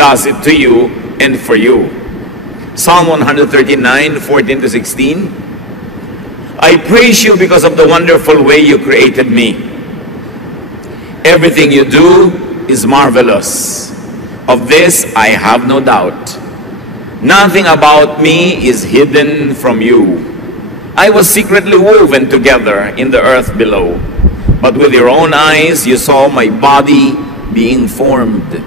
does it to you and for you. Psalm 139:14-16. I praise you because of the wonderful way you created me. Everything you do is marvelous. Of this I have no doubt. Nothing about me is hidden from you. I was secretly woven together in the earth below, but with your own eyes you saw my body being formed.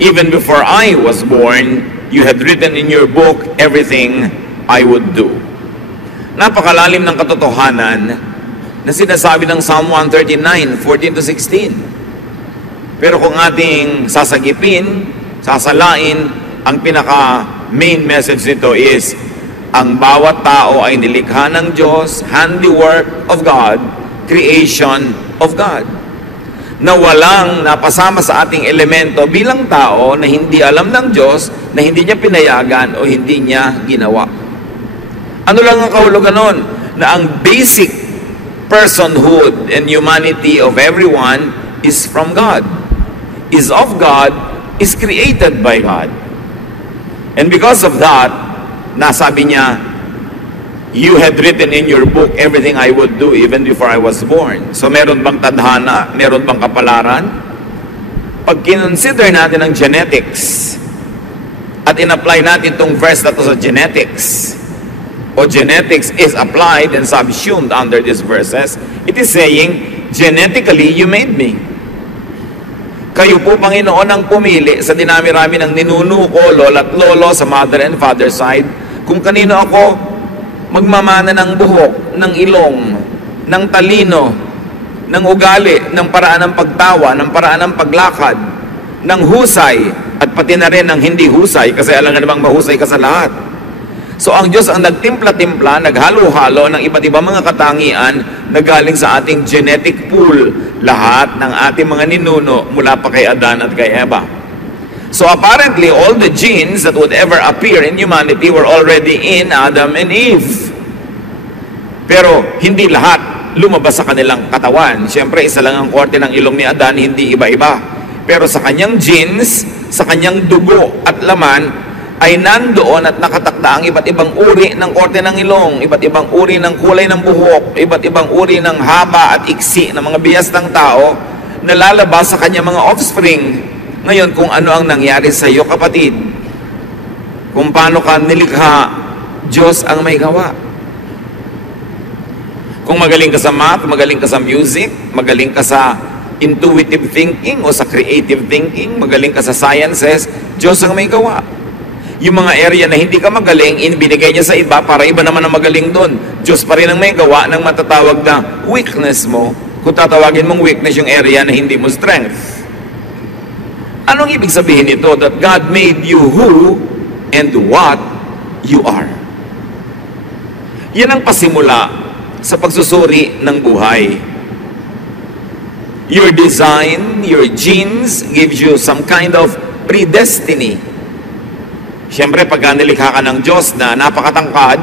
Even before I was born, you had written in your book everything I would do. Napakalalim ng katotohanan na sinasabi ng Psalm 139:14-16. Pero kung ating sasagipin, sasalain, ang pinaka main message nito is, ang bawat tao ay nilikha ng Diyos, handiwork of God, creation of God, na walang napasama sa ating elemento bilang tao na hindi alam ng Diyos, na hindi niya pinayagan o hindi niya ginawa. Ano lang ang kahulugan nun? Na ang basic personhood and humanity of everyone is from God, is of God, is created by God. And because of that, nasabi niya, you had written in your book everything I would do even before I was born. So meron bang tadhana? Meron bang kapalaran? Pag kinonsider natin ang genetics at in-apply natin itong verse na to sa genetics, o genetics is applied and subsumed under these verses, it is saying, genetically, you made me. Kayo po, Panginoon, ang pumili sa dinami-rami ng ninuno ko, lola at lolo sa mother and father side, kung kanino ako magmamana ng buhok, ng ilong, ng talino, ng ugali, ng paraan ng pagtawa, ng paraan ng paglakad, ng husay, at pati na rin ng hindi husay, kasi alam nga namang mahusay ka sa lahat. So ang Diyos ang nagtimpla-timpla, naghalo-halo ng iba't ibang mga katangian na galing sa ating genetic pool, lahat ng ating mga ninuno mula pa kay Adan at kay Eva. So apparently, all the genes that would ever appear in humanity were already in Adam and Eve. Pero hindi lahat lumabas sa kanilang katawan. Siyempre, isa lang ang korte ng ilong ni Adan, hindi iba-iba. Pero sa kanyang genes, sa kanyang dugo at laman, ay nandoon at nakatakda ang iba't ibang uri ng korte ng ilong, iba't ibang uri ng kulay ng buhok, iba't ibang uri ng haba at iksi ng mga biyas ng tao na lalabas sa kanyang mga offspring. Ngayon, kung ano ang nangyari sa iyo, kapatid, kung paano ka nilikha, Diyos ang may gawa. Kung magaling ka sa math, magaling ka sa music, magaling ka sa intuitive thinking o sa creative thinking, magaling ka sa sciences, Diyos ang may gawa. Yung mga area na hindi ka magaling, binigay niya sa iba para iba naman ang magaling doon. Diyos pa rin ang may gawa ng matatawag na weakness mo, kung tatawagin mong weakness yung area na hindi mo strength. Anong ibig sabihin nito? That God made you who and what you are. Yan ang pasimula sa pagsusuri ng buhay. Your design, your genes gives you some kind of predestiny. Siyempre, pag nilikha ka ng Diyos na napakatangkad,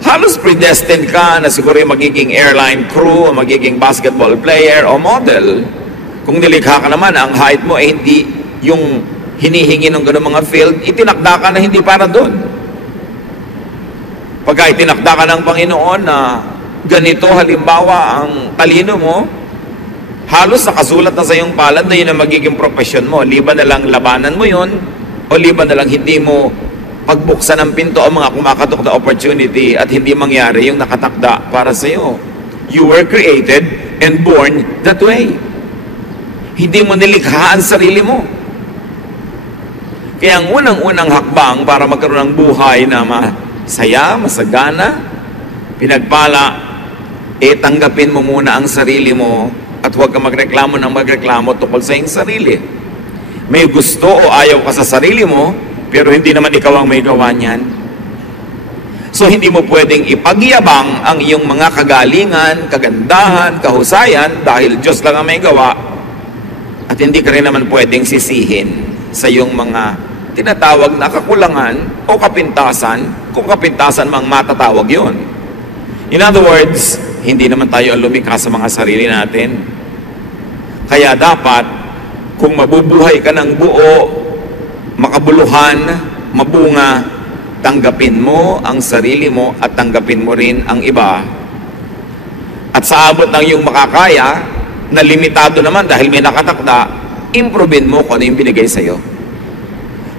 halos predestined ka na siguro yung magiging airline crew, o magiging basketball player o model. Kung nilikha ka naman, ang height mo ay hindi yung hinihingi ng gano'ng mga field, itinakda ka na hindi para doon. Pagka itinakda ka ng Panginoon na ganito, halimbawa, ang talino mo, halos nakasulat na sa iyong palad na yun ang magiging profession mo. Liban na lang labanan mo yun, o liban na lang hindi mo pagbuksan ng pinto ang mga kumakatok na opportunity at hindi mangyari yung nakatakda para sa iyo. You were created and born that way. Hindi mo nilikha ang sarili mo. Kaya ang unang-unang hakbang para magkaroon ng buhay na masaya, masagana, pinagpala, tanggapin mo muna ang sarili mo at huwag ka magreklamo ng magreklamo tungkol sa iyong sarili. May gusto o ayaw ka sa sarili mo, pero hindi naman ikaw ang may gawa niyan. So hindi mo pwedeng ipagyabang ang iyong mga kagalingan, kagandahan, kahusayan dahil Diyos lang ang may gawa. At hindi ka rin naman pwedeng sisihin sa iyong mga tinatawag na kakulangan o kapintasan, kung kapintasan mang matatawag yun. In other words, hindi naman tayo lumikha sa mga sarili natin. Kaya dapat, Kung mabubuhay ka ng buo, makabuluhan, mabunga, tanggapin mo ang sarili mo at tanggapin mo rin ang iba. At sa abot ng iyong makakaya, na limitado naman dahil may nakatakda, improvein mo kung ano yung binigay sa'yo.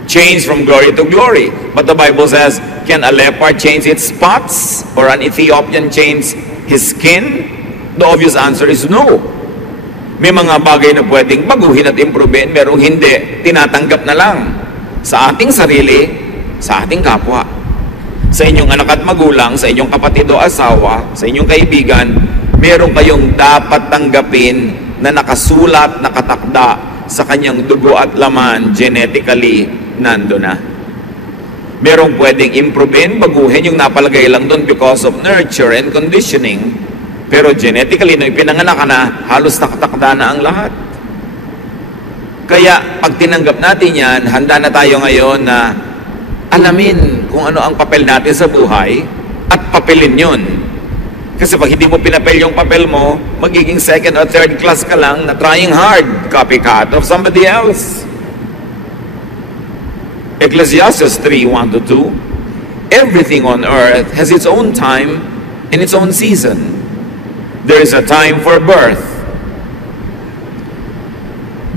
Change from glory to glory. But the Bible says, can a leopard change its spots? Or an Ethiopian change his skin? The obvious answer is no. May mga bagay na pwedeng baguhin at improvein, merong hindi, tinatanggap na lang. Sa ating sarili, sa ating kapwa. Sa inyong anak at magulang, sa inyong kapatid o asawa, sa inyong kaibigan, meron kayong dapat tanggapin na nakasulat, nakatakda sa kanyang dugo at laman, genetically, nando na. Merong pwedeng improvein, baguhin yung napalagay lang doon because of nurture and conditioning. Pero genetically, nung ipinanganak ka na, halos nakatakda na ang lahat. Kaya, pag tinanggap natin yan, handa na tayo ngayon na alamin kung ano ang papel natin sa buhay at papelin yun. Kasi pag hindi mo pinapel yung papel mo, magiging second or third class ka lang na trying hard, copycat of somebody else. Ecclesiastes 3:1-2, everything on earth has its own time and its own season. There is a time for birth.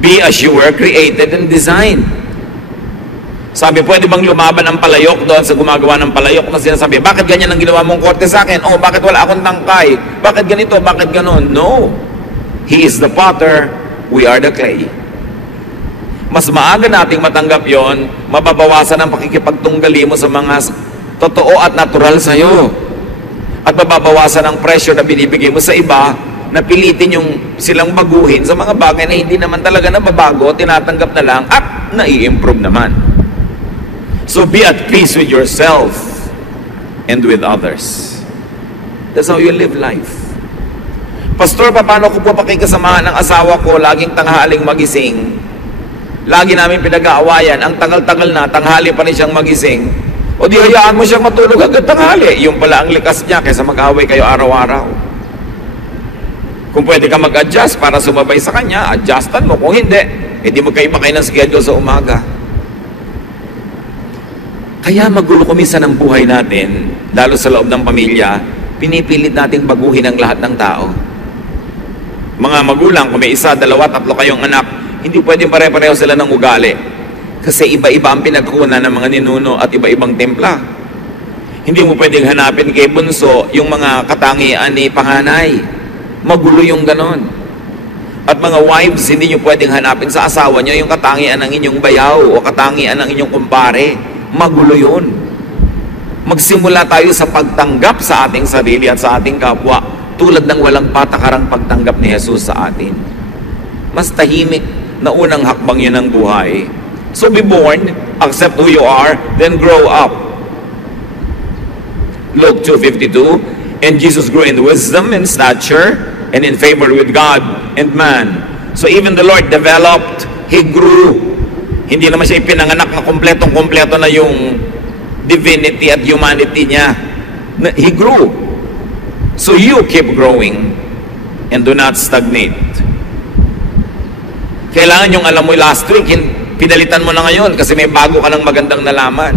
Be as you were created and designed. Sabi, pwede bang lumaban ang palayok doon sa gumagawa ng palayok na sinasabi, bakit ganyan ang ginawa mong korte sa akin? Oh, bakit wala akong tangkay? Bakit ganito? Bakit ganon? No. He is the potter, we are the clay. Mas maaga nating matanggap yon, mababawasan ang pakikipagtunggali mo sa mga totoo at natural sa'yo. At mababawasan ang pressure na binibigay mo sa iba na pilitin yung silang baguhin sa mga bagay na hindi naman talaga nababago, tinatanggap na lang at nai-improve naman. So be at peace with yourself and with others. That's how you live life. Pastor, paano ko po pakikasamahan ng asawa ko laging tanghaling magising? Lagi namin pinag-aawayan, ang tagal-tagal na, tanghali pa rin siyang magising. O di hayaan mo siyang matulog hanggang tanghali. Yung pala ang likas niya kaysa mag-away kayo araw-araw. Kung pwede ka mag-adjust para sumabay sa kanya, adjustan mo. Kung hindi, hindi magkaiba kayo ng schedule sa umaga. Kaya magulo kuminsan ng buhay natin, lalo sa loob ng pamilya, pinipilit nating baguhin ang lahat ng tao. Mga magulang, kung may isa, dalawa, tatlo kayong anak, hindi pwedeng pare-pareho sila ng ugali. Kasi iba-iba ang pinagkunan ng mga ninuno at iba-ibang templa. Hindi mo pwedeng hanapin kay bunso yung mga katangian ni panganay. Magulo yung ganon. At mga wives, hindi nyo pwedeng hanapin sa asawa nyo yung katangian ng inyong bayaw o katangian ng inyong kumpare. Magulo yun. Magsimula tayo sa pagtanggap sa ating sarili at sa ating kapwa tulad ng walang patakarang pagtanggap ni Jesus sa atin. Mas tahimik na unang hakbang yun ng buhay. So be born, accept who you are, then grow up. Luke 2:52, and Jesus grew in wisdom and stature and in favor with God and man. So even the Lord developed, He grew. Hindi naman siya ipinanganak na kompletong-kompleto na yung divinity at humanity niya. He grew. So you keep growing and do not stagnate. Kailangan yung alam mo last week, pinalitan mo na ngayon kasi may bago ka ng magandang nalaman.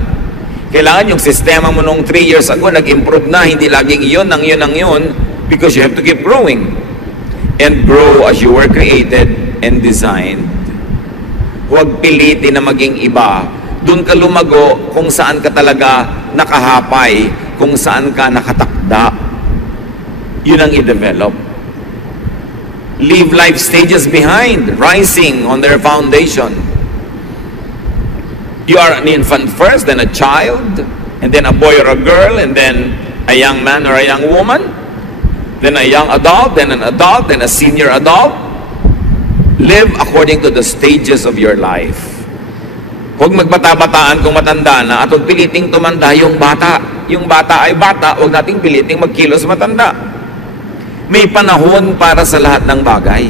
Kailangan yung sistema mo nung 3 years ago nag-improve na, hindi laging iyon, nang yun, because you have to keep growing. And grow as you were created and designed. Huwag pilitin na maging iba. Doon ka lumago kung saan ka talaga nakahapay, kung saan ka nakatakda. Yun ang i-develop. Leave life stages behind, rising on their foundation. You are an infant first, then a child, and then a boy or a girl, and then a young man or a young woman, then a young adult, then an adult, then a senior adult. Live according to the stages of your life. Huwag magbata-bataan kung matanda na at huwag piliting tumanda yung bata. Yung bata ay bata, huwag nating piliting magkilos matanda. May panahon para sa lahat ng bagay.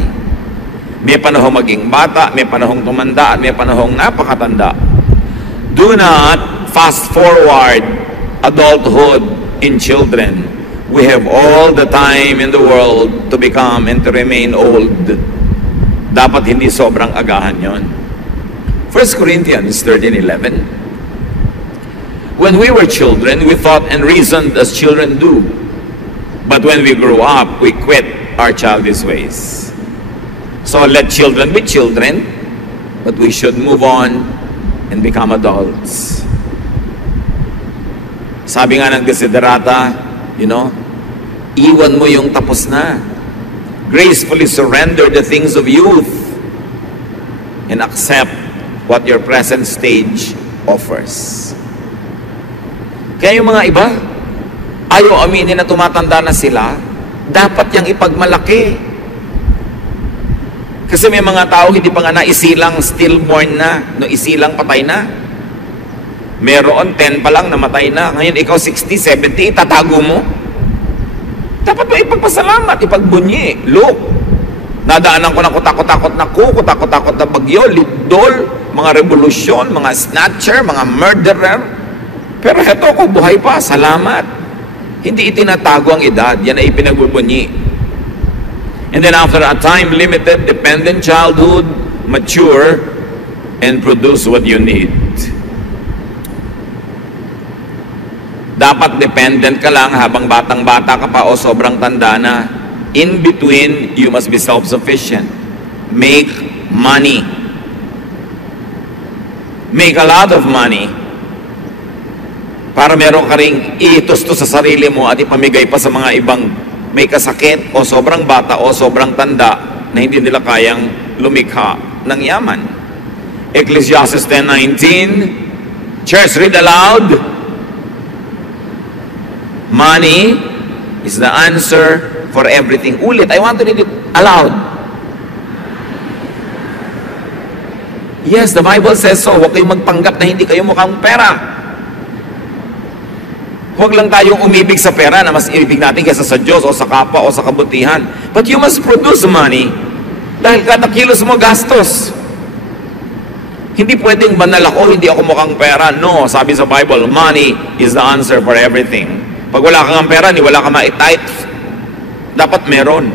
May panahong maging bata, may panahong tumanda, at may panahong napakatanda. Do not fast forward adulthood in children. We have all the time in the world to become and to remain old. Dapat hindi sobrang agahan yon. 1 Corinthians 13:11. When we were children, we thought and reasoned as children do. But when we grew up, we quit our childish ways. So let children be children, but we should move on and become adults. Sabi nga ng Desiderata, iwan mo yung tapos na. Gracefully surrender the things of youth and accept what your present stage offers. Kaya yung mga iba, ayaw aminin na tumatanda na sila, dapat yang ipagmalaki. Kasi may mga tao hindi pa nga naisilang stillborn na, no, isilang patay na. Meron 10 pa lang namatay na. Ngayon ikaw 60, 70, itatago mo. Dapat mo ipagpasalamat, ipagbunyi. Look, nadaanan ko ng kutakot-takot na bagyo, lindol, mga revolusyon, mga snatcher, mga murderer. Pero heto ko, buhay pa, salamat. Hindi itinatago ang edad, yan ay ipinagbubunyi. And then after a time-limited, dependent childhood, mature, and produce what you need. Dapat dependent ka lang habang batang-bata ka pa o sobrang tanda na. In between, you must be self-sufficient. Make money. Make a lot of money. Para meron ka ring itusto sa sarili mo at ipamigay pa sa mga ibang may kasakit o sobrang bata o sobrang tanda na hindi nila kayang lumikha ng yaman. Ecclesiastes 10:19. Church, read aloud. Money is the answer for everything. Ulit, I want to read it aloud. Yes, the Bible says so. Huwag kayong magpanggap na hindi kayo mukhang pera. Huwag lang tayong umibig sa pera na mas ibig natin kaysa sa Diyos o sa kapwa o sa kabutihan. But you must produce money dahil kada kilos mo gastos. Hindi pwedeng banal ako, hindi ako mukhang pera. No, sabi sa Bible, money is the answer for everything. Pag wala kang pera, ni wala kang ma-tithe, dapat meron.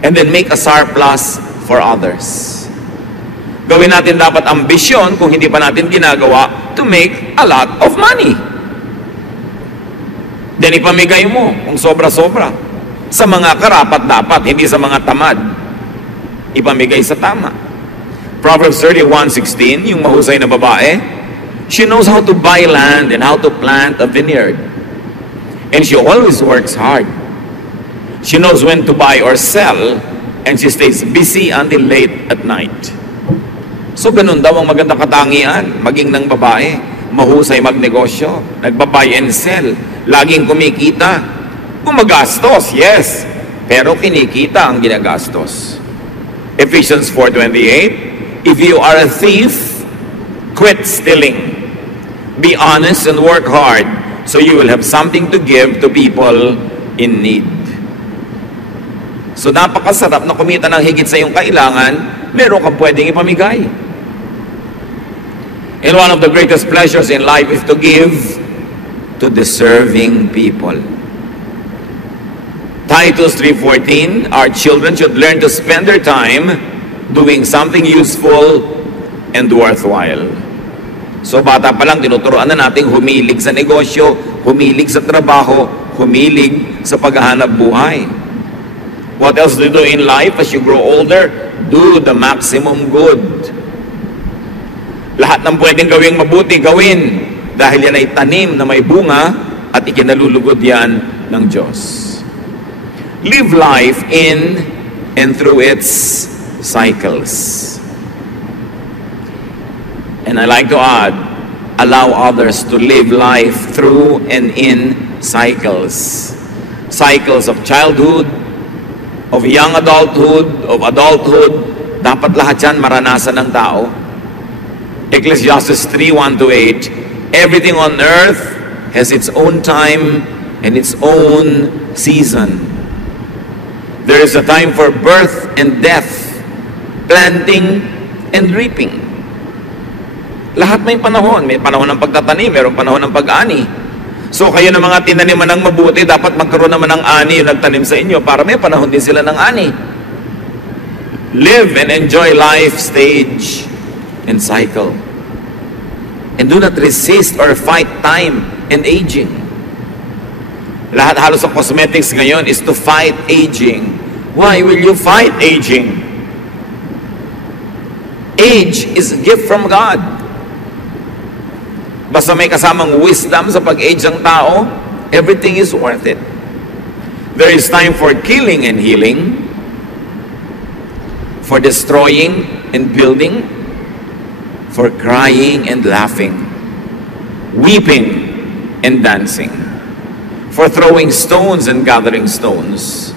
And then make a surplus for others. Gawin natin dapat ambisyon, kung hindi pa natin ginagawa, to make a lot of money. Then ipamigay mo, kung sobra-sobra, sa mga karapat-dapat, hindi sa mga tamad. Ipamigay sa tama. Proverbs 31:16, yung mahusay na babae, she knows how to buy land and how to plant a vineyard. And she always works hard. She knows when to buy or sell, and she stays busy until late at night. So ganun daw ang magandang katangian, maging ng babae, mahusay magnegosyo, nagbabuy and sell, laging kumikita, gumagastos, yes, pero kinikita ang ginagastos. Ephesians 4:28, if you are a thief, quit stealing. Be honest and work hard, so you will have something to give to people in need. So napakasarap na kumita ng higit sa iyong kailangan, meron kang pwedeng ipamigay. And one of the greatest pleasures in life is to give to deserving people. Titus 3:14, our children should learn to spend their time doing something useful and worthwhile. So bata pa lang, tinuturuan na natin humilig sa negosyo, humilig sa trabaho, humilig sa paghahanap buhay. What else do you do in life as you grow older? Do the maximum good. Lahat ng pwedeng gawing mabuti, gawin. Dahil yan ay tanim na may bunga at ikinalulugod yan ng Diyos. Live life in and through its cycles. And I like to add, allow others to live life through and in cycles. Cycles of childhood, of young adulthood, of adulthood. Dapat lahat yan maranasan ng tao. Ecclesiastes 3:1-8, everything on earth has its own time and its own season. There is a time for birth and death, planting and reaping. Lahat may panahon. May panahon ng pagtatanim, mayroong panahon ng pag-ani. So kayo na mga tinaniman ng mabuti, dapat magkaroon naman ng ani yung nagtanim sa inyo para may panahon din sila ng ani. Live and enjoy life stage and cycle. And do not resist or fight time and aging. Lahat halos sa cosmetics ngayon is to fight aging. Why will you fight aging? Age is a gift from God. Basta may kasamang wisdom sa pag-age ng tao, everything is worth it. There is time for killing and healing, for destroying and building, for crying and laughing, weeping and dancing, for throwing stones and gathering stones,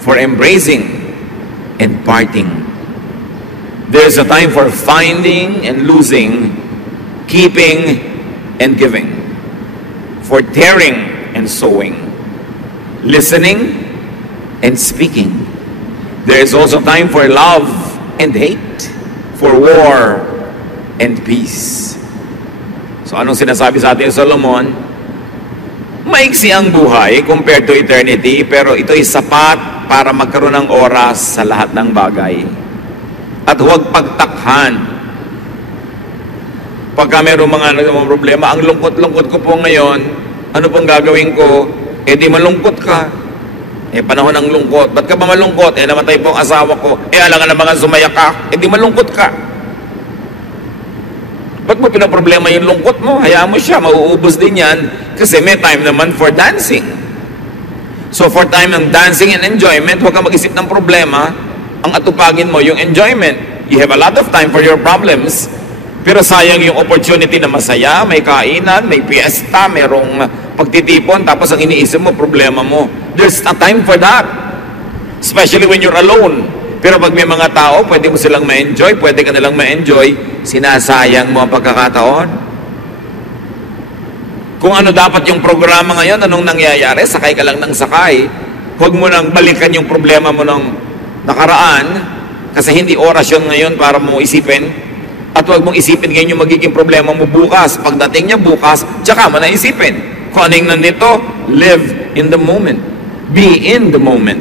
for embracing and parting. There's a time for finding and losing, keeping and giving, for tearing and sowing, listening and speaking. There is also time for love and hate, for war and peace. So anong sinasabi sa atin Solomon? Maiksi ang buhay compared to eternity, pero ito'y sapat para magkaroon ng oras sa lahat ng bagay. At huwag pagtakhan. Pagka mayroong mga problema, ang lungkot-lungkot ko po ngayon, ano pong gagawin ko? Eh di malungkot ka. Eh panahon ng lungkot. Ba't ka ba malungkot? Eh namatay po ang asawa ko. Eh alangan na mga sumaya ka. Eh di malungkot ka. Ba't mo pinaproblema yung lungkot mo? Hayaan mo siya, mauubos din yan. Kasi may time naman for dancing. So for time ng dancing and enjoyment, huwag kang mag-isip ng problema. Ang atupagin mo yung enjoyment. You have a lot of time for your problems. Pero sayang yung opportunity na masaya, may kainan, may fiesta, mayroong pagtitipon, tapos ang iniisip mo, problema mo. There's a time for that. Especially when you're alone. Pero pag may mga tao, pwede mo silang ma-enjoy, pwede ka nilang ma-enjoy, sinasayang mo ang pagkakataon. Kung ano dapat yung programa ngayon, anong nangyayari, sakay ka lang ng sakay. Huwag mo nang balikan yung problema mo ng nakaraan, kasi hindi oras yun ngayon para mo isipin. At huwag mong isipin ngayon yung magiging problema mo bukas. Pagdating niya bukas, tsaka mo na isipin. Kung anong nandito, live in the moment. Be in the moment.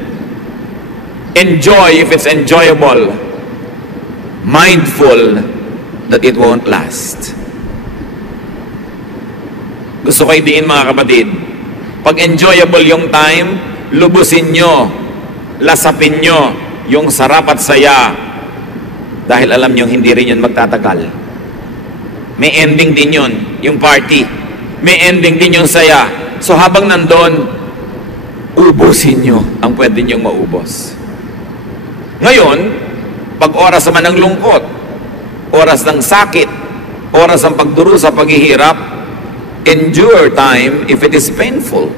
Enjoy if it's enjoyable. Mindful that it won't last. Gusto ko idiin mga kapatid, pag enjoyable yung time, lubusin nyo, lasapin nyo yung sarap at saya. Dahil alam nyo, hindi rin yun magtatagal. May ending din yun, yung party. May ending din yung saya. So habang nandun, ubusin nyo ang pwede nyong maubos. Ngayon, pag oras naman ng lungkot, oras ng sakit, oras ng pagdurusa, paghihirap, endure time if it is painful.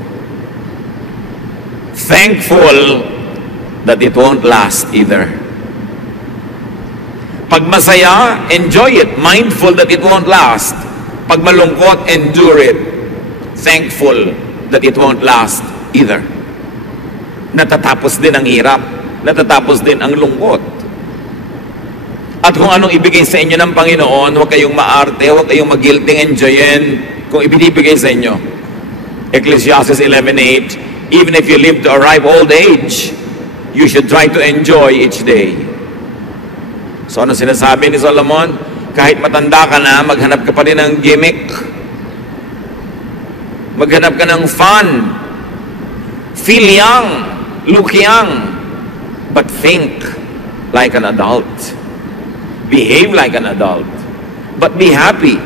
Thankful that it won't last either. Pag masaya, enjoy it. Mindful that it won't last. Pag malungkot, endure it. Thankful that it won't last either. Natatapos din ang hirap. Natatapos din ang lungkot. At kung anong ibigay sa inyo ng Panginoon, huwag kayong maarte, huwag kayong mag-guilting enjoyin kung ibinibigay sa inyo. Ecclesiastes 11:8, even if you live to a ripe old age, you should try to enjoy each day. So ano sinasabi ni Solomon? Kahit matanda ka na, maghanap ka pa rin ng gimmick. Maghanap ka ng fun. Feel young. Look young. But think like an adult. Behave like an adult. But be happy.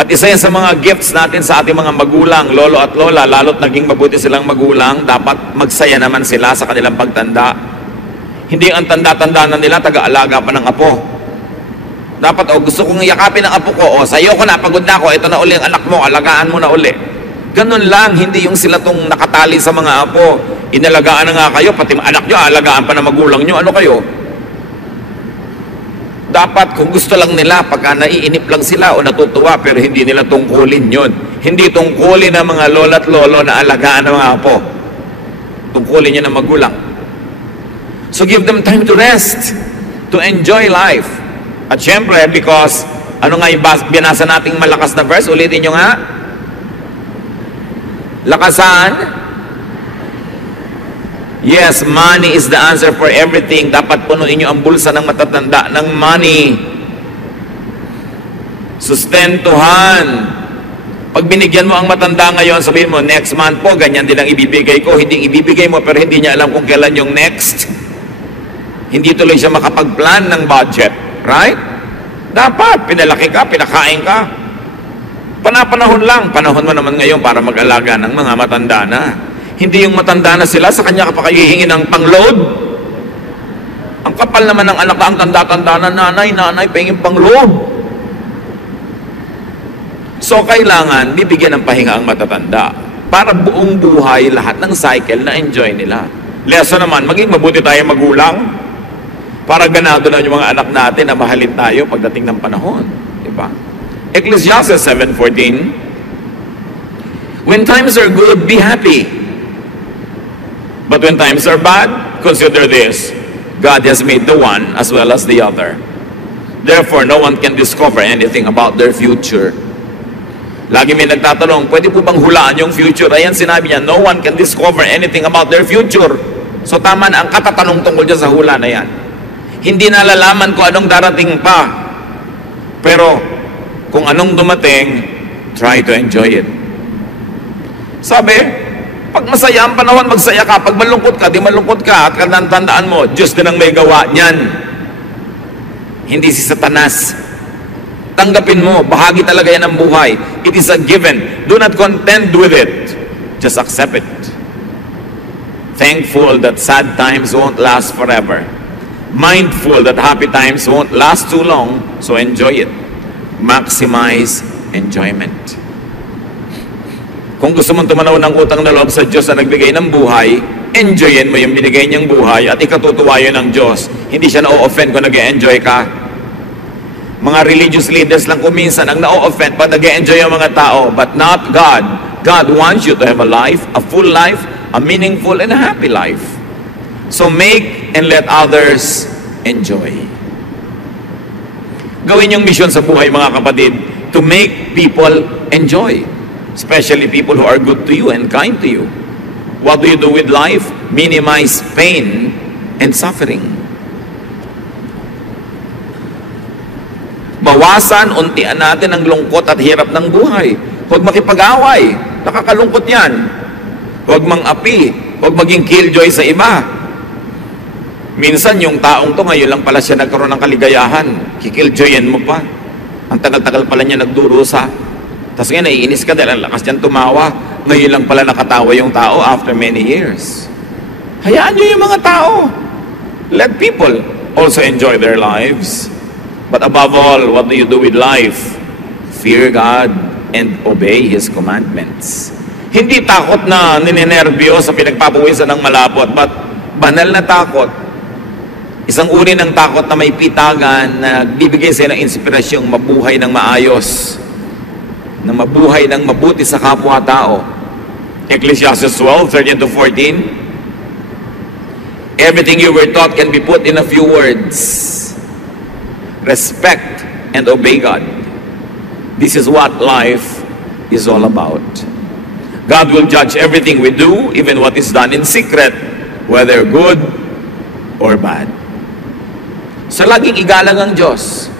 At isa yan sa mga gifts natin sa ating mga magulang, lolo at lola, lalo't naging mabuti silang magulang, dapat magsaya naman sila sa kanilang pagtanda. Hindi ang tanda-tanda na nila, taga-alaga pa ng apo. Dapat, gusto kong yakapin ang apo ko, sa'yo ko na, pagod na ako, ito na uli ang anak mo, alagaan mo na uli. Ganun lang, hindi yung sila tong nakatali sa mga apo. Inalagaan na nga kayo, pati anak nyo, alagaan pa na magulang nyo, ano kayo? Dapat, kung gusto lang nila, pagka naiinip lang sila o natutuwa, pero hindi nila tungkulin yun. Hindi tungkulin ng mga lola at lolo na alagaan ng mga apo. Tungkulin nyo ng magulang. So give them time to rest, to enjoy life. At syempre, because, ano nga yung binasa nating malakas na verse? Ulitin nyo nga. Lakasan Yes, money is the answer for everything. Dapat punuin nyo ang bulsa ng matatanda ng money. Sustentuhan. Pag binigyan mo ang matanda ngayon, sabihin mo, next month po, ganyan din ang ibibigay ko. Hindi ibibigay mo, pero hindi niya alam kung kailan yung next. Hindi tuloy siya makapag-plan ng budget. Right? Dapat, pinalaki ka, pinakain ka. Panahon lang. Panahon mo naman ngayon para mag-alaga ng mga matanda na. Hindi yung matanda na sila, sa kanya ka pa kayo hihingi ng pang-load. Ang kapal naman ng anak, ang tanda-tanda na nanay, pahingin pang-load. So, kailangan bibigyan ng pahinga ang matatanda para buong buhay, lahat ng cycle na enjoy nila. Lesson naman, maging mabuti tayo magulang para ganado na yung mga anak natin na mahalin tayo pagdating ng panahon. Diba? Ecclesiastes 7:14, when times are good, be happy. But when times are bad, consider this: God has made the one as well as the other. Therefore, no one can discover anything about their future. Lagi may nagtatanong, pwede po bang hulaan yung future? Ayan, sinabi niya, no one can discover anything about their future. So tama na ang katatanong tungkol dyan sa hula na yan. Hindi nalalaman kung anong darating pa. Pero, kung anong dumating, try to enjoy it. Sabi, pag masaya ang panahon, magsaya ka. Pag malungkot ka, di malungkot ka. At tandaan mo, Diyos din ang may gawa niyan. Hindi si Satanas. Tanggapin mo, bahagi talaga yan ng buhay. It is a given. Do not contend with it. Just accept it. Thankful that sad times won't last forever. Mindful that happy times won't last too long. So enjoy it. Maximize enjoyment. Kung gusto mong tumanaw ng utang na loob sa Diyos na nagbigay ng buhay, enjoyin mo yung binigay niyang buhay at ikatutuwa yun ng Diyos. Hindi siya na-offend kung nag-enjoy ka. Mga religious leaders lang kuminsan ang na-offend pag nag-enjoy ang mga tao, but not God. God wants you to have a life, a full life, a meaningful and a happy life. So make and let others enjoy. Gawin yung mission sa buhay, mga kapatid, to make people enjoy. Especially people who are good to you and kind to you. What do you do with life? Minimize pain and suffering. Bawasan, untian natin ang lungkot at hirap ng buhay. Huwag makipag-away. Nakakalungkot yan. Huwag mang-api. Huwag maging killjoy sa iba. Minsan yung taong to, ngayon lang pala siya nagkaroon ng kaligayahan. Kikilljoyin mo pa. Ang tagal-tagal pala niya nagdurusa. Tapos ngayon, naiinis ka dahil ang lakas niyang tumawa. Ngayon lang pala nakatawa yung tao after many years. Hayaan niyo yung mga tao. Let people also enjoy their lives. But above all, what do you do with life? Fear God and obey His commandments. Hindi takot na ninenervyo sa pinagpapawisan ng malapot, but banal na takot. Isang uri ng takot na may pitagan na bibigay sa'yo ng inspirasyong mabuhay ng maayos, na mabuhay ng mabuti sa kapwa-tao. Ecclesiastes 12:13-14, everything you were taught can be put in a few words. Respect and obey God. This is what life is all about. God will judge everything we do, even what is done in secret, whether good or bad. So laging igalang ang Diyos.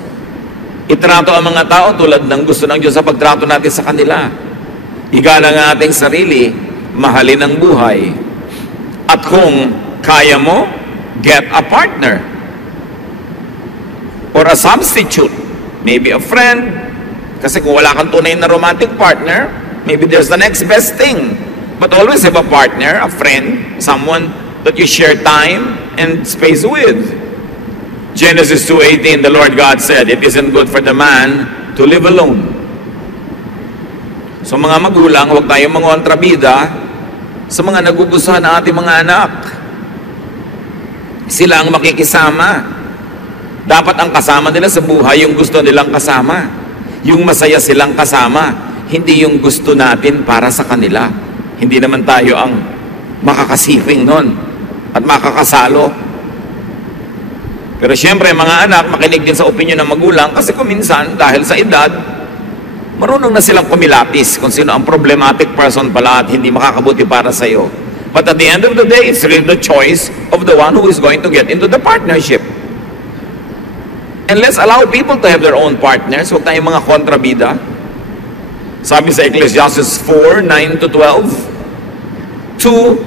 Itrato ang mga tao tulad ng gusto ng Diyos sa pagtrato natin sa kanila. Igalang ang ating sarili, mahalin ang buhay. At kung kaya mo, get a partner. Or a substitute. Maybe a friend. Kasi kung wala kang tunay na romantic partner, maybe there's the next best thing. But always have a partner, a friend, someone that you share time and space with. Genesis 2:18, the Lord God said, it isn't good for the man to live alone. So mga magulang, huwag tayong mangontrabida sa mga nagugustuhan ng ating mga anak. Sila ang makikisama. Dapat ang kasama nila sa buhay, yung gusto nilang kasama. Yung masaya silang kasama. Hindi yung gusto natin para sa kanila. Hindi naman tayo ang makakasiping nun at makakasalo. Pero siyempre, mga anak, makinig din sa opinion ng magulang kasi kuminsan, dahil sa edad, marunong na silang kumilapis kung sino ang problematic person pala at hindi makakabuti para sa iyo. But at the end of the day, it's really the choice of the one who is going to get into the partnership. And let's allow people to have their own partners. Huwag tayong mga kontrabida. Sabi sa Ecclesiastes 4:9 to 12, two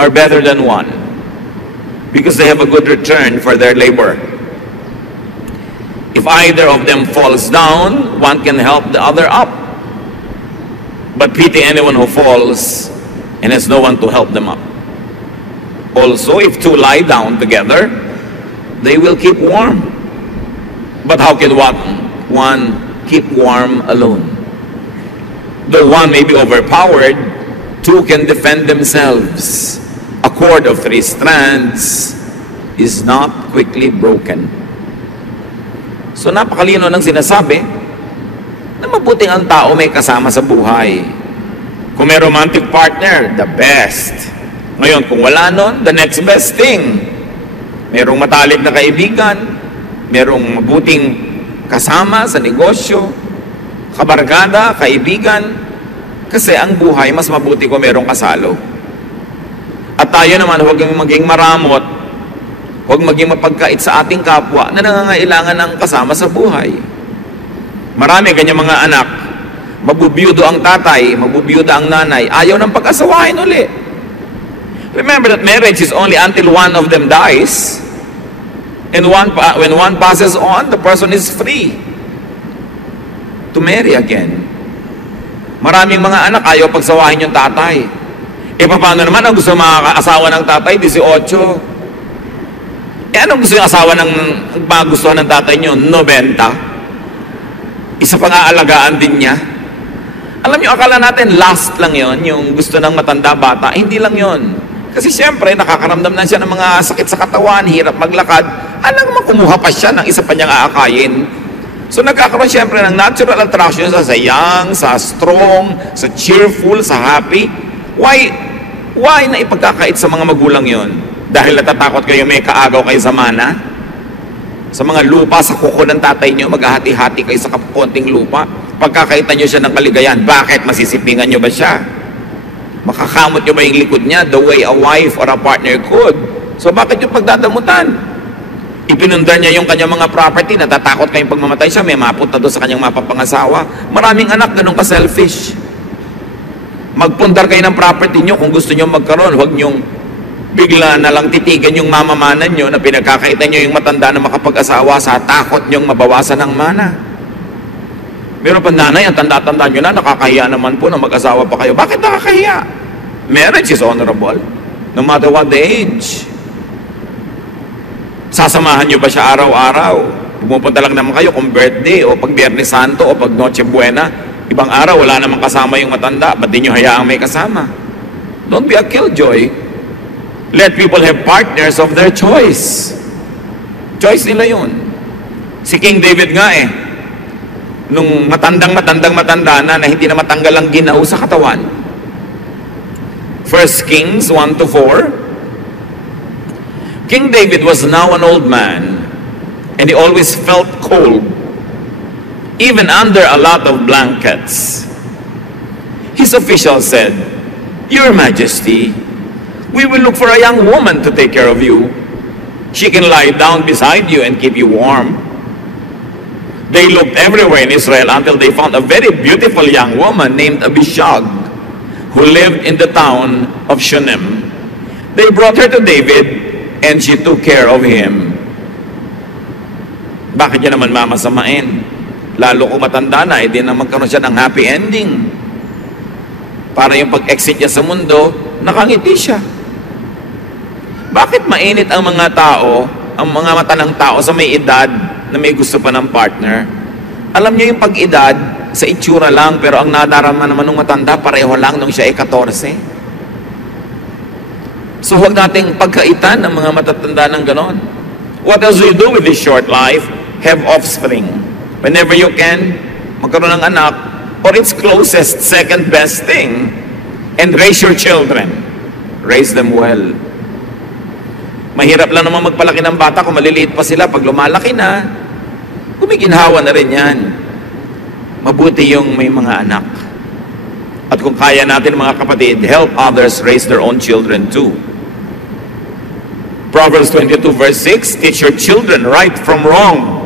are better than one because they have a good return for their labor. If either of them falls down, one can help the other up. But pity anyone who falls and has no one to help them up. Also, if two lie down together, they will keep warm. But how can one keep warm alone? Though one may be overpowered, two can defend themselves. A cord of 3 strands is not quickly broken. So napakalino ng sinasabi na mabuting ang tao may kasama sa buhay. Kung may romantic partner, the best. Ngayon, kung wala nun, the next best thing. Merong matalik na kaibigan, merong mabuting kasama sa negosyo, kabarkada, kaibigan, kasi ang buhay mas mabuti kung merong kasalo. At tayo naman, huwag maging maramot, huwag maging mapagkait sa ating kapwa na nangangailangan ng kasama sa buhay. Marami ganyang mga anak, mabubiyudo ang tatay, mabubiyudo ang nanay, ayaw ng pag-asawahin uli. Remember that marriage is only until one of them dies. And when one passes on, the person is free to marry again. Maraming mga anak ayaw pagsawahin yung tatay. E paano naman ang gusto mga asawa ng tatay? 18. Anong gusto yung asawa ng magustuhan ng tatay nyo? 90. Isa pang aalagaan din niya. Alam nyo, akala natin last lang yon, yung gusto ng matanda bata. Hindi lang yon. Kasi siyempre, nakakaramdam na siya ng mga sakit sa katawan, hirap maglakad. Alam mo, kumuha pa siya ng isa pa niyang aakayin. So nagkakaroon siyempre ng natural attraction sa young, sa strong, sa cheerful, sa happy. Why na ipagkakait sa mga magulang yon? Dahil natatakot kayo may kaagaw kayo sa mana? Sa mga lupa, sa kuko ng tatay nyo, maghahati-hati kayo sa konting lupa. Pagkakaitan nyo siya ng kaligayahan, bakit? Masisipingan nyo ba siya? Makakamot nyo ba yung likod niya the way a wife or a partner could? So bakit yung pagdadamutan? Ipinundar niya yung kanyang mga property, natatakot kayong pagmamatay siya, may mapunta doon sa kanyang mapapangasawa. Maraming anak ganun ka-selfish. Magpundar kayo ng property nyo kung gusto nyo magkaroon. Huwag nyong bigla na lang titigan yung mamamanan nyo na pinagkakaitan nyo yung matanda na makapag-asawa sa takot nyong mabawasan ng mana. Meron pa nanay, ang tanda-tanda nyo na, nakakahiya naman po na mag-asawa pa kayo. Bakit nakakahiya? Marriage is honorable, no matter what the age. Sasamahan nyo ba siya araw-araw? Pumupunta lang naman kayo kung birthday, o pag Biyernes Santo, o pag Noche Buena. Ibang araw, wala namang kasama yung matanda. Ba't di nyo hayaang may kasama? Don't be a killjoy. Let people have partners of their choice. Choice nila yun. Si King David nga nung matanda na hindi na matanggal ang ginaw sa katawan. 1 Kings 1-4. King David was now an old man, and he always felt cold, even under a lot of blankets. His officials said, "Your Majesty, we will look for a young woman to take care of you. She can lie down beside you and keep you warm." They looked everywhere in Israel until they found a very beautiful young woman named Abishag, who lived in the town of Shunem. They brought her to David, and she took care of him. Bakit niya naman mamasamain? Lalo kung matanda na, hindi na magkaroon siya ng happy ending. Para yung pag-exit niya sa mundo, nakangiti siya. Bakit mainit ang mga tao, ang mga mata ng tao sa may edad na may gusto pa ng partner? Alam niyo yung pag-edad, sa itsura lang, pero ang nadarama naman ng matanda, pareho lang nung siya ay 14. So huwag nating pagkaitan ng mga matatanda ng ganon. What else do you do with this short life? Have offspring. Whenever you can, magkaroon ng anak, or its closest, second best thing, and raise your children. Raise them well. Mahirap lang naman magpalaki ng bata kung maliliit pa sila. Pag lumalaki na, gumiginhawa na rin yan. Mabuti yung may mga anak. At At kung kaya natin mga kapatid, help others raise their own children too. Proverbs 22 verse 6, teach your children right from wrong.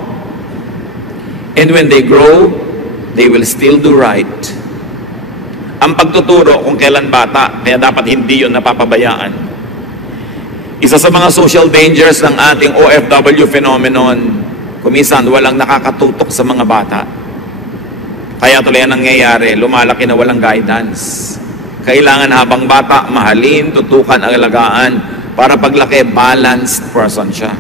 And when they grow, they will still do right. Ang pagtuturo kung kailan bata, kaya dapat hindi yun napapabayaan. Isa sa mga social dangers ng ating OFW phenomenon, kumisan walang nakakatutok sa mga bata. Kaya tuloy ang nangyayari, lumalaki na walang guidance. Kailangan habang bata, mahalin, tutukan, alagaan, para paglaki, balanced person siya.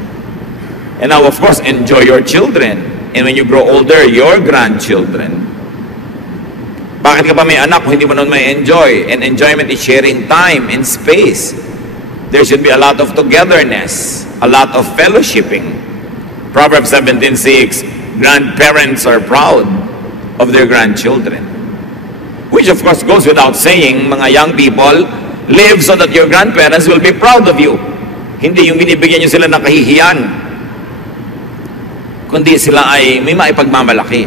And now, of course, enjoy your children. And when you grow older, your grandchildren. Bakit ka pa may anak kung hindi mo nun may enjoy? And enjoyment is sharing time and space. There should be a lot of togetherness, a lot of fellowshipping. Proverbs 17:6, grandparents are proud of their grandchildren. Which of course goes without saying, mga young people, live so that your grandparents will be proud of you. Hindi yung binibigyan nyo sila ng kahihiyan, kundi sila ay may maipagmamalaki.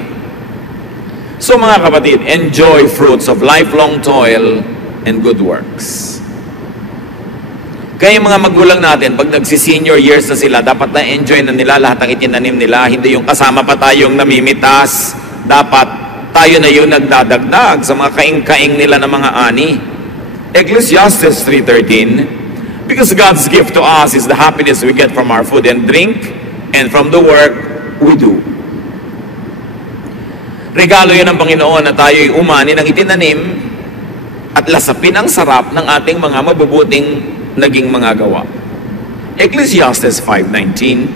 So mga kapatid, enjoy fruits of lifelong toil and good works. Kaya yung mga magulang natin, pag nagsi-senior years na sila, dapat na-enjoy na nila lahat ng itinanim nila, hindi yung kasama pa tayong namimitas. Dapat tayo na yung nagdadagdag sa mga kaing-kaing nila ng mga ani. Ecclesiastes 3:13, because God's gift to us is the happiness we get from our food and drink and from the work we do. Regalo yun ng Panginoon na tayo'y umani ng itinanim at lasapin ang sarap ng ating mga mabubuting naging mga gawa. Ecclesiastes 5:19,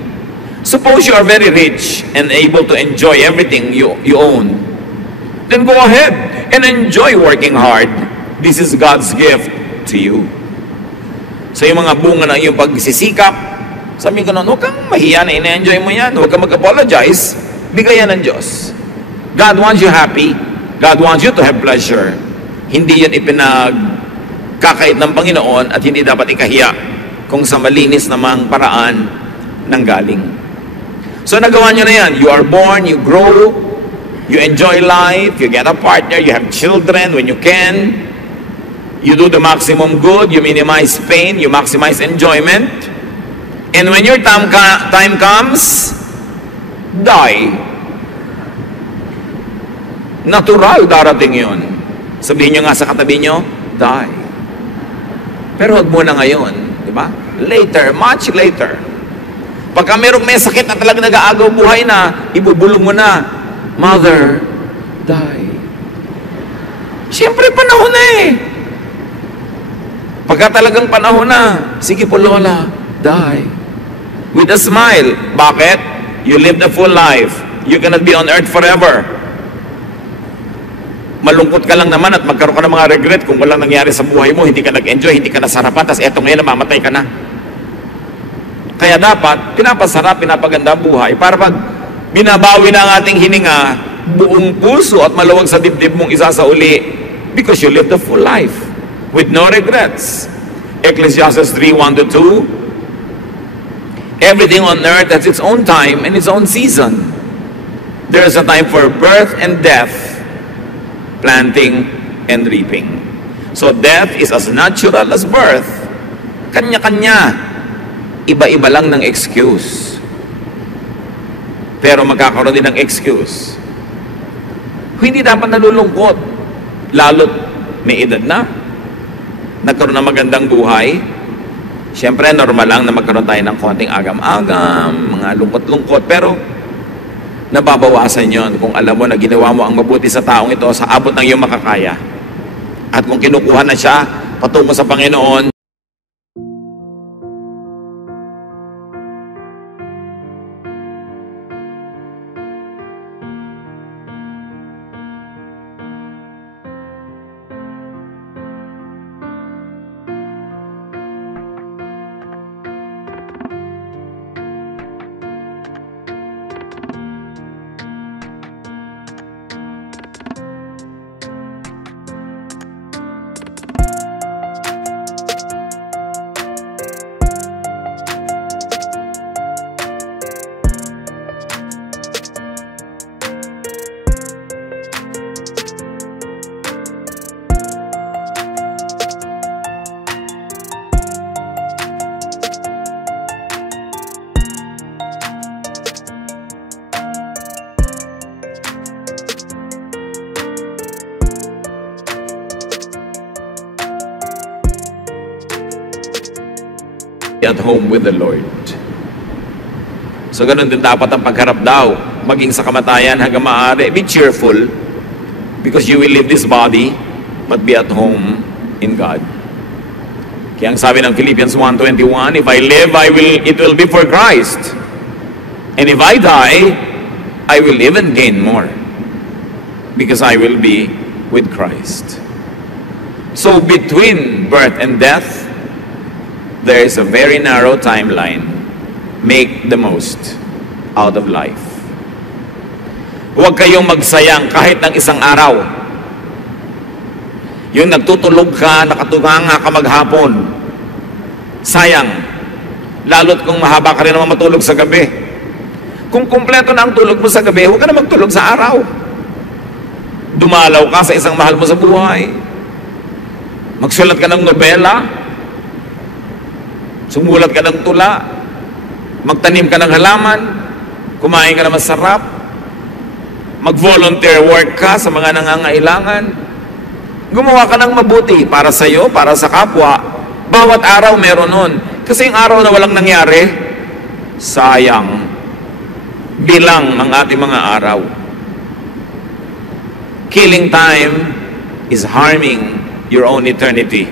suppose you are very rich and able to enjoy everything you own. Then go ahead and enjoy working hard. This is God's gift to you. So yung mga bunga ng iyong pagsisikap, sabi ko noon, huwag kang mahiya na ina-enjoy mo yan. Huwag kang mag-apologize. Bigayan ng Diyos. God wants you happy. God wants you to have pleasure. Hindi yan ipinagkakait ng Panginoon at hindi dapat ikahiya kung sa malinis namang paraan ng galing. So nagawa nyo na yan. You are born, you grow, you enjoy life, you get a partner, you have children when you can. You do the maximum good, you minimize pain, you maximize enjoyment. And when your time comes, die. Natural darating yun. Sabihin nyo nga sa katabi nyo, die. Pero huwag muna ngayon, di ba? Later, much later. Pagka may sakit na talagang nag-aagaw buhay na, ibubulong mo na, mother, die. Siyempre, panahon na eh. Pagka talagang panahon na, sige po lola, die. With a smile. Bakit? You lived a full life. You cannot be on earth forever. Malungkot ka lang naman at magkaroon ka ng mga regret kung walang nangyari sa buhay mo, hindi ka nag-enjoy, hindi ka nasarapan, tapos eto ngayon, mamatay ka na. Kaya dapat, pinapasarap, pinapaganda ang buhay para pag binabawi na ang ating hininga, buong puso at maluwag sa dibdib mong isasauli because you lived a full life with no regrets. Ecclesiastes 3:1-2, everything on earth has its own time and its own season. There is a time for birth and death, planting and reaping. So death is as natural as birth. Kanya-kanya. Iba-iba lang ng excuse. Pero magkakaroon din ng excuse. Hindi dapat nalulungkot. Lalo't may edad na. Nagkaroon ng magandang buhay. Siyempre, normal lang na magkaroon tayo ng konting agam-agam, mga lungkot-lungkot. Pero, nababawasan yon kung alam mo na ginawa mo ang mabuti sa taong ito sa abot ng iyong makakaya. At kung kinukuha na siya patungo sa Panginoon, at home with the Lord. So ganun din dapat ang pagharap daw, maging sa kamatayan hanggang maaari. Be cheerful, because you will leave this body, but be at home in God. Kaya ang sabi ng Philippians 1:21, if I live, it will be for Christ. And if I die, I will even gain more, because I will be with Christ. So between birth and death, there is a very narrow timeline. Make the most out of life. Huwag kayong magsayang kahit ng isang araw. Yung nagtutulog ka, nakatunganga ka maghapon, sayang. Lalo't kung mahaba ka rin naman matulog sa gabi. Kung kumpleto na ang tulog mo sa gabi, huwag ka na magtulog sa araw. Dumalaw ka sa isang mahal mo sa buhay. Magsulat ka ng nobela. Sumulat ka ng tula. Magtanim ka ng halaman. Kumain ka na masarap. Mag-volunteer work ka sa mga nangangailangan. Gumawa ka ng mabuti para sa iyo, para sa kapwa. Bawat araw meron nun. Kasi yung araw na walang nangyari, sayang. Bilang ang ating mga araw. Killing time is harming your own eternity.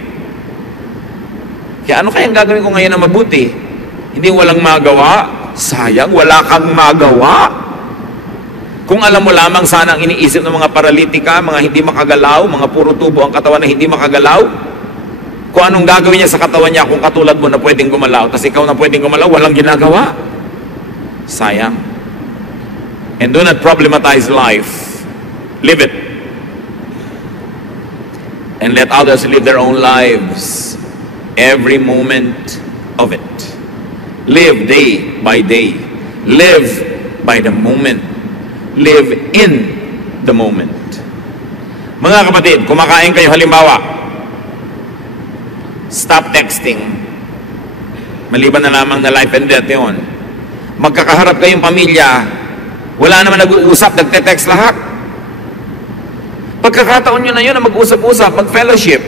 Kaya ano kayang gagawin ko ngayon na mabuti? Hindi walang magawa? Sayang, wala kang magawa. Kung alam mo lamang sana ang iniisip ng mga paralitika, mga hindi makagalaw, mga puro tubo ang katawan na hindi makagalaw, kung anong gagawin niya sa katawan niya kung katulad mo na pwedeng gumalaw, tapos ikaw na pwedeng gumalaw, walang ginagawa. Sayang. And do not problematize life. Live it. And let others live their own lives. Every moment of it. Live day by day. Live by the moment. Live in the moment. Mga kapatid, kumakain kayo halimbawa, stop texting. Maliban na lamang na life and death yun. Magkakaharap kayong pamilya, wala naman nag-uusap, nagte-text lahat. Pagkakataon nyo na yun na mag-usap-usap, mag-fellowship.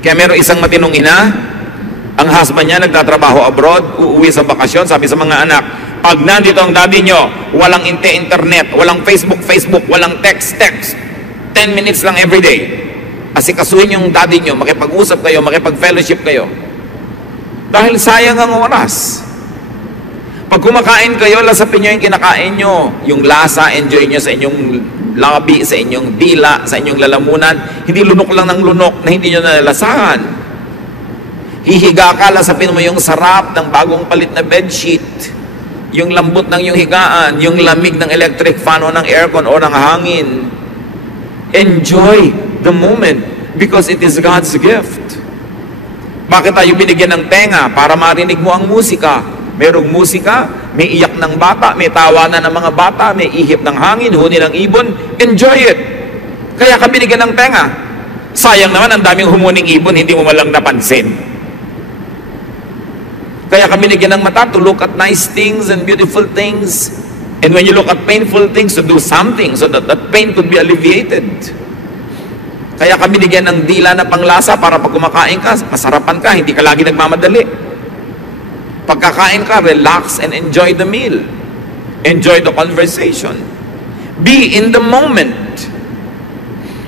Kaya meron isang matinong ina, ang husband niya nagtatrabaho abroad, uuwi sa bakasyon, sabi sa mga anak, pag nandito ang daddy nyo, walang internet, walang Facebook, walang text. 10 minutes lang everyday. Asikasuhin yung daddy nyo, makipag-usap kayo, makipag-fellowship kayo. Dahil sayang ang oras. Pag kumakain kayo, lasapin nyo yung kinakain nyo. Yung lasa, enjoy nyo sa inyong labi, sa inyong dila, sa inyong lalamunan. Hindi lunok lang ng lunok na hindi nyo nalalasahan. Hihiga ka, lasapin mo yung sarap ng bagong palit na bedsheet, yung lambot ng yung higaan, yung lamig ng electric fan o ng aircon o ng hangin. Enjoy the moment because it is God's gift. Bakit tayo binigyan ng tenga? Para marinig mo ang musika. Merong musika, may iyak ng bata, may tawanan ng mga bata, may ihip ng hangin, huni ng ibon. Enjoy it. Kaya ka binigyan ng tenga. Sayang naman, ang daming humuning ibon, hindi mo malang napansin. Kaya kami binigyan ng mata to look at nice things and beautiful things. And when you look at painful things, to do something so that that pain could be alleviated. Kaya kami binigyan ng dila na panglasa para pag kumakain ka, masarapan ka, hindi ka lagi nagmamadali. Pagkakain ka, relax and enjoy the meal. Enjoy the conversation. Be in the moment.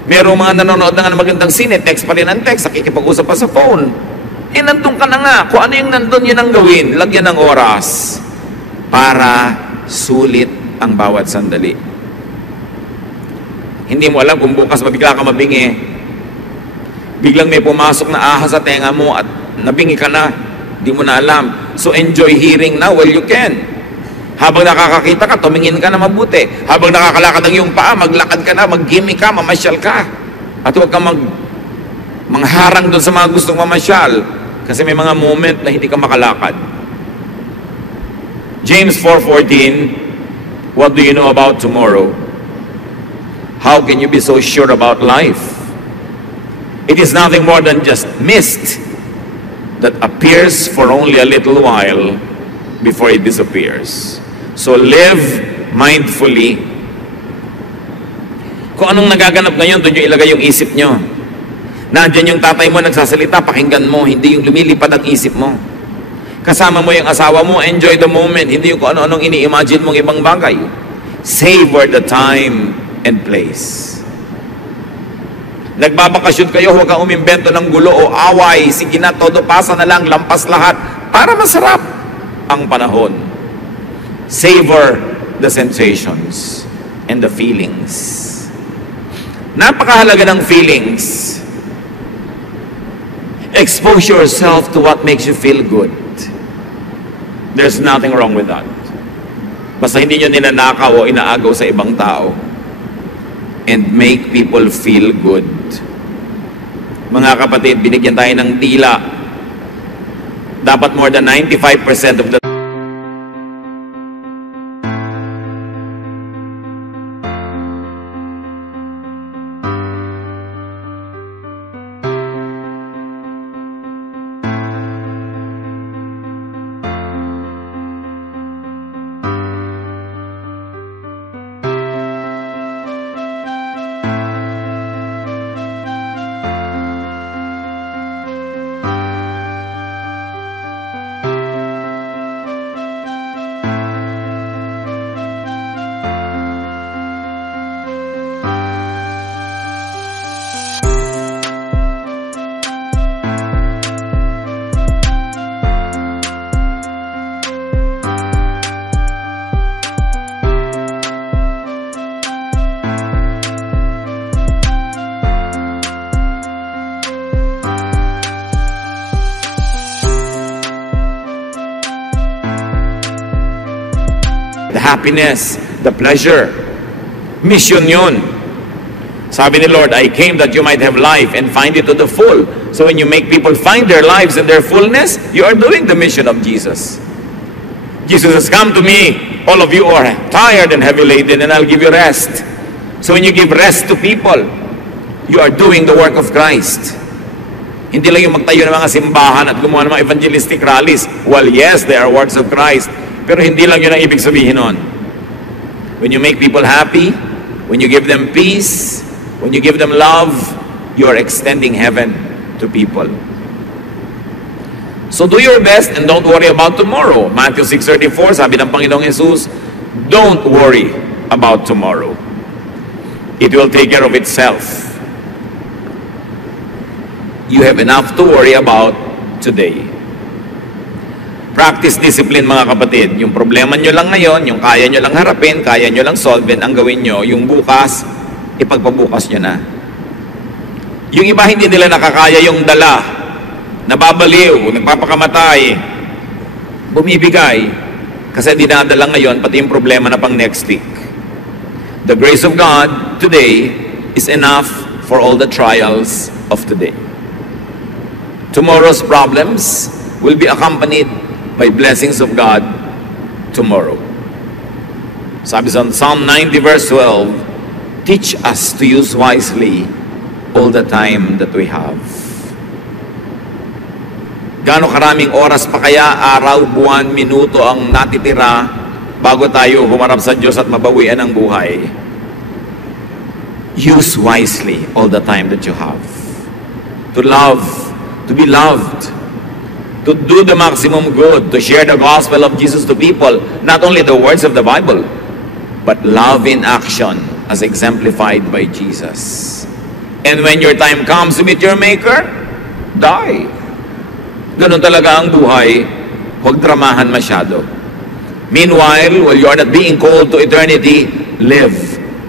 Merong mga nanonood na nga ng magandang sine, text pa rin ang text, nakikipag-usap pa sa phone. Nandun ka na nga. Kung ano yung nandun, yun ang gawin. Lagyan ng oras para sulit ang bawat sandali. Hindi mo alam kung bukas mabigla ka mabingi. Biglang may pumasok na ahas sa tenga mo at nabingi ka na. Hindi mo na alam. So enjoy hearing now while you can. Habang nakakakita ka, tumingin ka na mabuti. Habang nakakalakad ang iyong paa, maglakad ka na, mag-gimme ka, mamasyal ka. At huwag kang mangharang doon sa mga gustong mamasyal. Kasi may mga moment na hindi ka makalakad. James 4:14, what do you know about tomorrow? How can you be so sure about life? It is nothing more than just mist that appears for only a little while before it disappears. So live mindfully. Kung anong nagaganap ngayon, doon yung ilagay yung isip nyo. Nandiyan yung tatay mo nagsasalita, pakinggan mo, hindi yung lumilipad ang isip mo. Kasama mo yung asawa mo, enjoy the moment, hindi yung kung ano-anong ini-imagine mong ibang bagay. Savor the time and place. Nagbabakasyon kayo, huwag kang umimbento ng gulo o away. Sige na, todo pasa na lang, lampas lahat para masarap ang panahon. Savor the sensations and the feelings. Napakahalaga ng feelings. Expose yourself to what makes you feel good. There's nothing wrong with that. Basta hindi nyo ninanakaw o inaagaw sa ibang tao. And make people feel good. Mga kapatid, binigyan tayo ng tila. Dapat more than 95% of the happiness, the pleasure. Mission yun. Sabi ni Lord, I came that you might have life and find it to the full. So when you make people find their lives in their fullness, you are doing the mission of Jesus. Jesus has come to me, all of you are tired and heavy laden, and I'll give you rest. So when you give rest to people, you are doing the work of Christ. Hindi lang yung magtayo ng mga simbahan at gumawa ng mga evangelistic rallies. Well, yes, they are works of Christ. Pero hindi lang yun ang ibig sabihin nun. When you make people happy, when you give them peace, when you give them love, you are extending heaven to people. So do your best and don't worry about tomorrow. Matthew 6:34, sabi ng Panginoong Jesus, don't worry about tomorrow. It will take care of itself. You have enough to worry about today. Practice discipline, mga kapatid. Yung problema nyo lang ngayon, yung kaya nyo lang harapin, kaya nyo lang solvein, ang gawin nyo, yung bukas, ipagpabukas nyo na. Yung iba hindi nila nakakaya yung dala, nababaliw, nagpapakamatay, bumibigay, kasi dinadala ngayon, pati yung problema na pang next week. The grace of God today is enough for all the trials of today. Tomorrow's problems will be accompanied by blessings of God tomorrow. Sabi sa Psalm 90 verse 12, teach us to use wisely all the time that we have. Gaano karaming oras pa kaya, araw, buwan, minuto ang natitira bago tayo humarap sa Diyos at mabawian ang buhay? Use wisely all the time that you have. To love, to be loved, to do the maximum good, to share the gospel of Jesus to people, not only the words of the Bible, but love in action as exemplified by Jesus. And when your time comes to meet your Maker, die. Ganun talaga ang buhay, huwag dramahan masyado. Meanwhile, while you are not being called to eternity, live,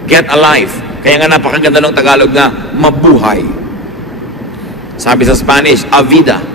get a life. Kaya nga napakaganda ng Tagalog na mabuhay. Sabi sa Spanish, a vida.